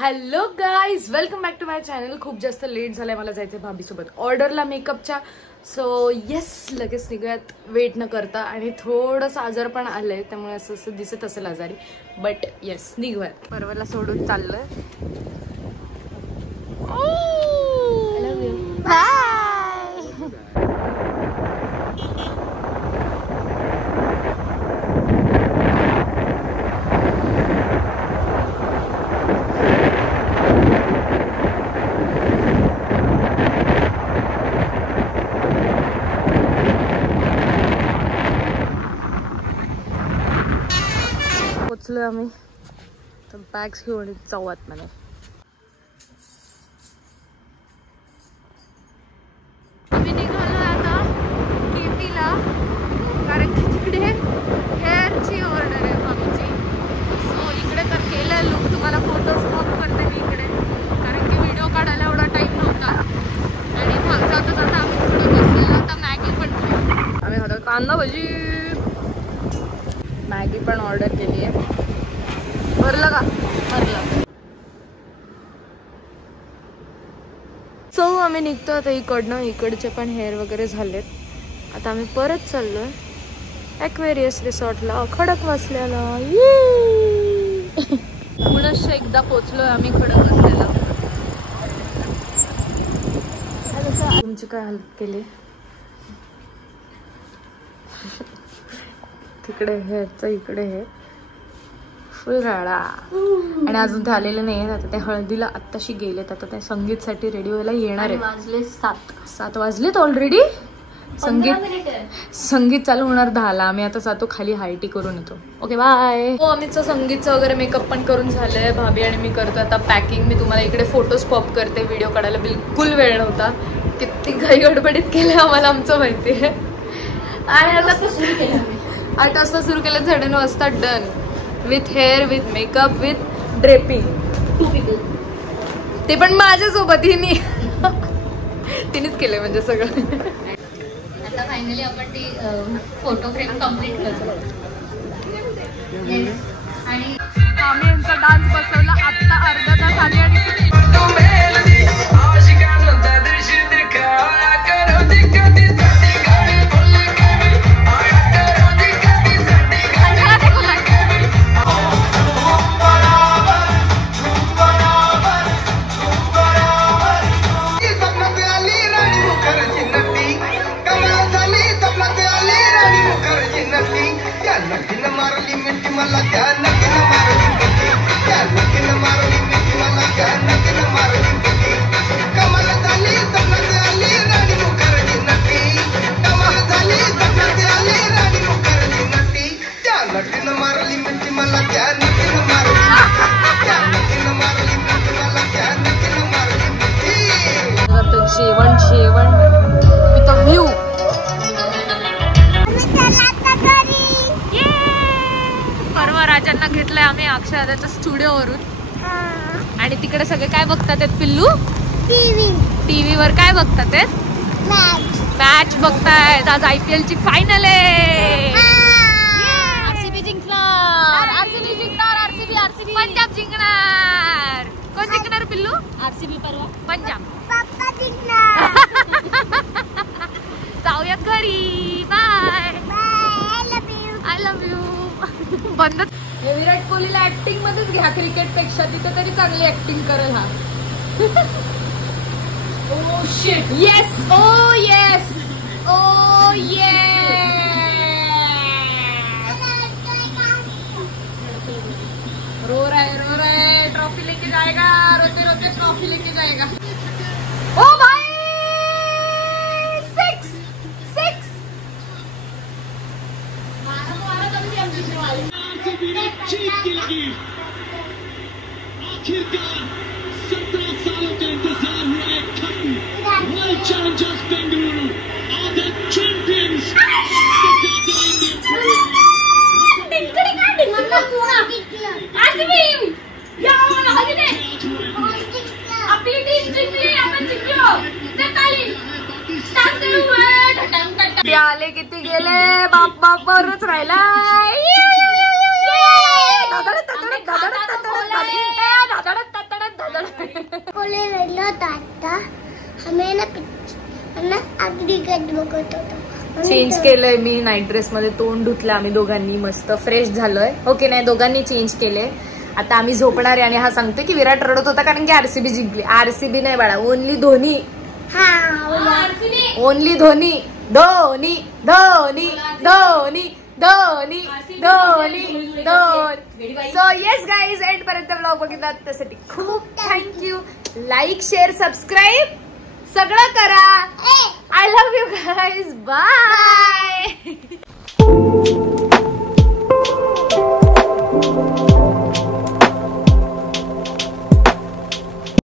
Hello guys, welcome back to my channel. खूप जास्त late झालाय, मला जायचंय भाभीसोबत ऑर्डरला मेकअपच्या. सो येस, लगेच निघूयात वेट न करता. आणि थोडंसं आजार पण आलंय, त्यामुळे असं असं दिसत असेल आजारी, बट येस निघूयात. परवाला सोडून चाललोय. पोचलोय आम्ही, तर बॅग्स घेऊन जाऊ आतमध्ये. आम्ही निघालो आता केटीला, कारण की तिकडे हेअरची ऑर्डर आहे आमची. सो इकडे तर केलं लुक, तुम्हाला फोटोज पॉप करते मी इकडे, कारण की व्हिडिओ काढायला एवढा टाईम नव्हता. आणि मग जाता जाता आम्ही थोडं बसलेलो, आता मॅगी पण खाऊ. आम्ही आता कांदा भजी मॅगी पण ऑर्डर केली आहे. भरलं का? भरलं. सो आम्ही निघतो आता इकडनं. इकडचे पण हेअर वगैरे झालेत. आता आम्ही परत चाललोय ॲक्वेरियस रिसॉर्टला, खडकवासल्याला. पुनश्च एकदा पोचलोय आम्ही खडकवासल्याला. तुमची काय हालत केली? तिकडे हेअरचं, इकडे हे फुल राडा. आणि अजून ते आलेले नाही आहेत. आता ते हळदीला आत्ताशी गेलेत. आता ते संगीतसाठी रेडी व्हायला येणार आहे. वाजले 7 वाजलेत ऑलरेडी. संगीत चालू होणार 10ला. आम्ही आता जातो खाली, हायटी करून येतो. Okay bye. हो, आम्हीचं संगीतचं वगैरे मेकअप पण करून झालंय. भाभी आणि मी करतो आता पॅकिंग. मी तुम्हाला इकडे फोटोज पॉप करते. व्हिडिओ काढायला बिलकुल वेळ नव्हता. किती घाई गडबडीत केलं आम्हाला आमचं माहिती आहे. आणि आता 8 वाजता सुरू केलं, 9:30 वाजता done. With hair, with makeup, with draping. 2 people. ते पण माझ्यासोबत तिनेच केलंय म्हणजे सगळं. आता फायनली आपण ती फोटो फ्रेम कम्प्लीट करतो. आणि आम्ही यांचा डान्स बसवला आत्ता अर्धा तास आधी. आणि जेवण विथ अ व्ह्यू. परवा राजांना घेतलंय आम्ही अक्षराच्या स्टुडिओवरून. आणि तिकडे सगळे काय बघतात आहेत पिल्लू? टीव्ही वर काय बघतात आहेत? मॅच बघतायत. आज IPL ची फायनल आहे. आरसीबी जिंकणार. आरसीबी पंजाब जिंकणार. कोण जिंकणार पिल्लू? आरसीबी परवा पंजाब. जाऊयात घरी. बाय. I love you. बंद. विराट कोहलीला ऍक्टिंग मध्येच घ्या क्रिकेट पेक्षा, तिथं तरी चांगली ऍक्टिंग करेल हा. Oh shit. येस. ओ येस. ओ येस. रो रहा है, ट्रॉफी लेके जाएगा. रोते रोते ट्रॉफी लेके जाएगा. ओ भाई 6 आखिरकार 17 सालों का इंतजार हुआ है खत्म. World Challengers Bengaluru are the champions. आपली टीम जिंकली, आपण जिंकलो. आले किती गेले, बाप बापवरच राहिला. चेंज केलंय मी, नाईट ड्रेस मध्ये तोंड धुतलं आम्ही दोघांनी, मस्त फ्रेश झालोय. ओके नाही दोघांनी चेंज केले. आता आम्ही झोपणार आहे. आणि हा सांगतोय की विराट रडत होता कारण की आरसीबी जिंकली. आरसीबी नाही बाळा, only Dhoni. Only Dhoni. Dhoni Dhoni Dhoni Dhoni Dhoni Dhoni. So yes guys, end पर्यंत ब्लॉग बघितला त्यासाठी खूप थँक्यू. लाईक शेअर सबस्क्राईब सगळं करा. I love you guys. Bye.